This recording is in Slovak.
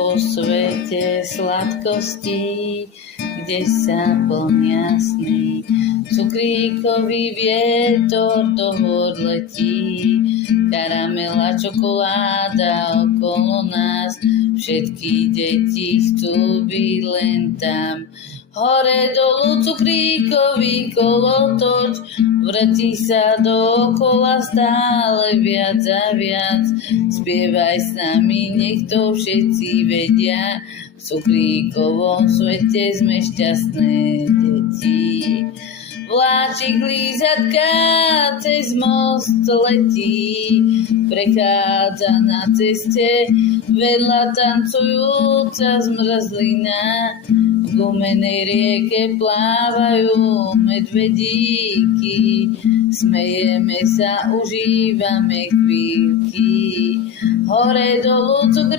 vo svete sladkostí, kde sa plnia sny. Cukríkový vietor do hôr letí, karamela, čokoláda okolo nás, všetky deti chcú byť len tam. Hore dolu cukríkový kolotoč, vrti sa dookola stále viac a viac. Spievaj s nami, nech to všetci vedia, v cukríkovom svete sme šťastné deti. Vláčik lízatka cez most letí, prechádza na ceste, vedľa tancujúca zmrzlina. V gumenej rieke plávajú medvedíky, smejeme sa, užívame chvíľky. Hore dolu